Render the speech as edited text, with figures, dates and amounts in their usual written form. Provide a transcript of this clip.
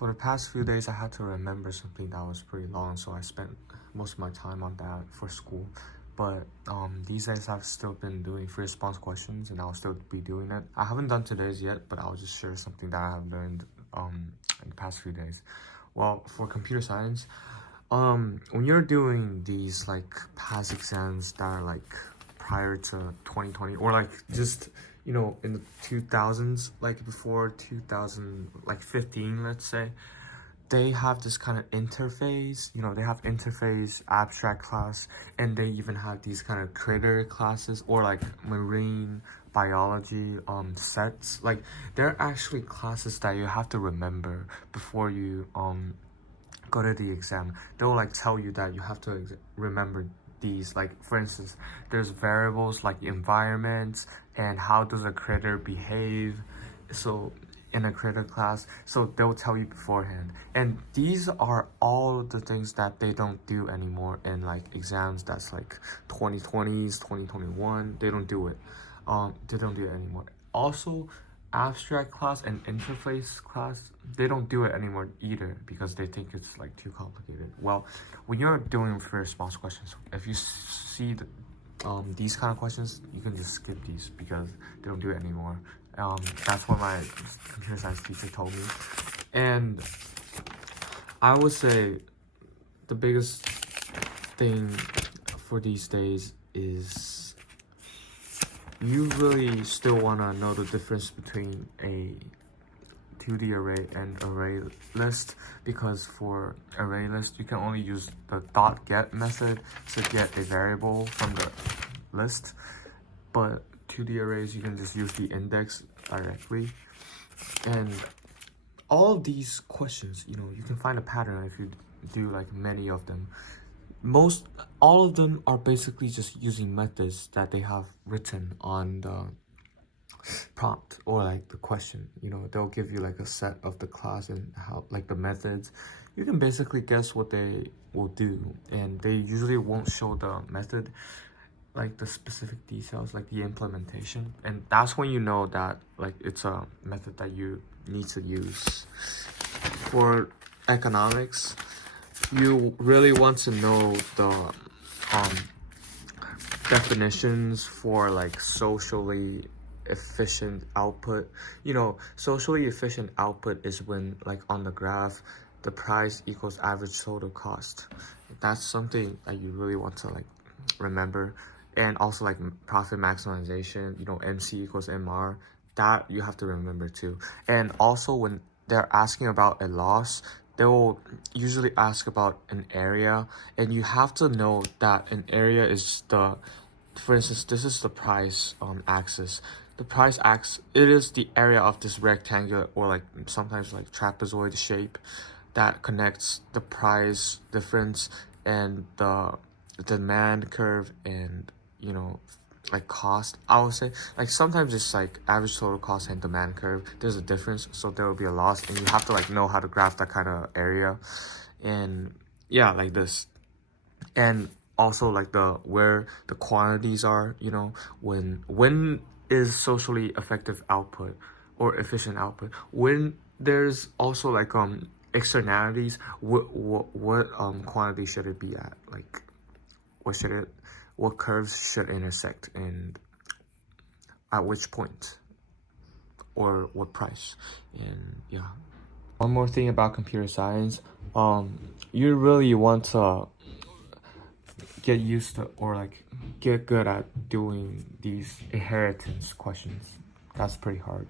For the past few days, I had to remember something that was pretty long, so I spent most of my time on that for school. But these days I've still been doing free response questions, and I'll still be doing it. I haven't done today's yet, but I'll just share something that I have learned in the past few days. Well, for computer science, when you're doing these like past exams that are like prior to 2020, or like just in the 2000s, like before 2015, let's say, they have this kind of interface. They have interface abstract class, and they even have these kind of critter classes, or like marine biology sets. Like, they're actually classes that you have to remember before you go to the exam. They'll like tell you that you have to remember these. Like, for instance, there's variables like environment and how does a critter behave, so in a critter class, so they'll tell you beforehand. And these are all the things that they don't do anymore in like exams that's like 2020s, 2021. They don't do it. They don't do it anymore. Also, abstract class and interface class, they don't do it anymore either, because they think it's like too complicated. Well, when you're doing free response questions, if you see these kind of questions, you can just skip these because they don't do it anymore. That's what my computer science teacher told me. And I would say the biggest thing for these days is you really still want to know the difference between a 2D array and array list, because for array list you can only use the .get method to get a variable from the list, but 2D arrays you can just use the index directly. And all of these questions, you can find a pattern if you do like many of them. All of them are basically just using methods that they have written on the prompt, or like the question. They'll give you like a set of the class and how, like, the methods. You can basically guess what they will do, and they usually won't show the method, like the specific details, like the implementation. And that's when you know that like it's a method that you need to use. For economics, you really want to know the definitions for like socially efficient output. Socially efficient output is when, like, on the graph, the price equals average total cost. That's something that you really want to like remember. And also like profit maximization, MC equals MR, that you have to remember too. And also when they're asking about a loss, they will usually ask about an area, and you have to know that an area is for instance, this is the price axis. The price axis, it is the area of this rectangular, or like sometimes like trapezoid shape, that connects the price difference and the demand curve and like cost. I would say, like, sometimes it's like average total cost and demand curve, there's a difference, so there will be a loss, and you have to like know how to graph that kind of area. And yeah, like this. And also like where the quantities are, when is socially effective output or efficient output. When there's also like externalities, what quantity should it be at, like what curves should intersect, and at which point, or what price. And yeah, one more thing about computer science, you really want to get used to, or like get good at doing these inheritance questions. That's pretty hard.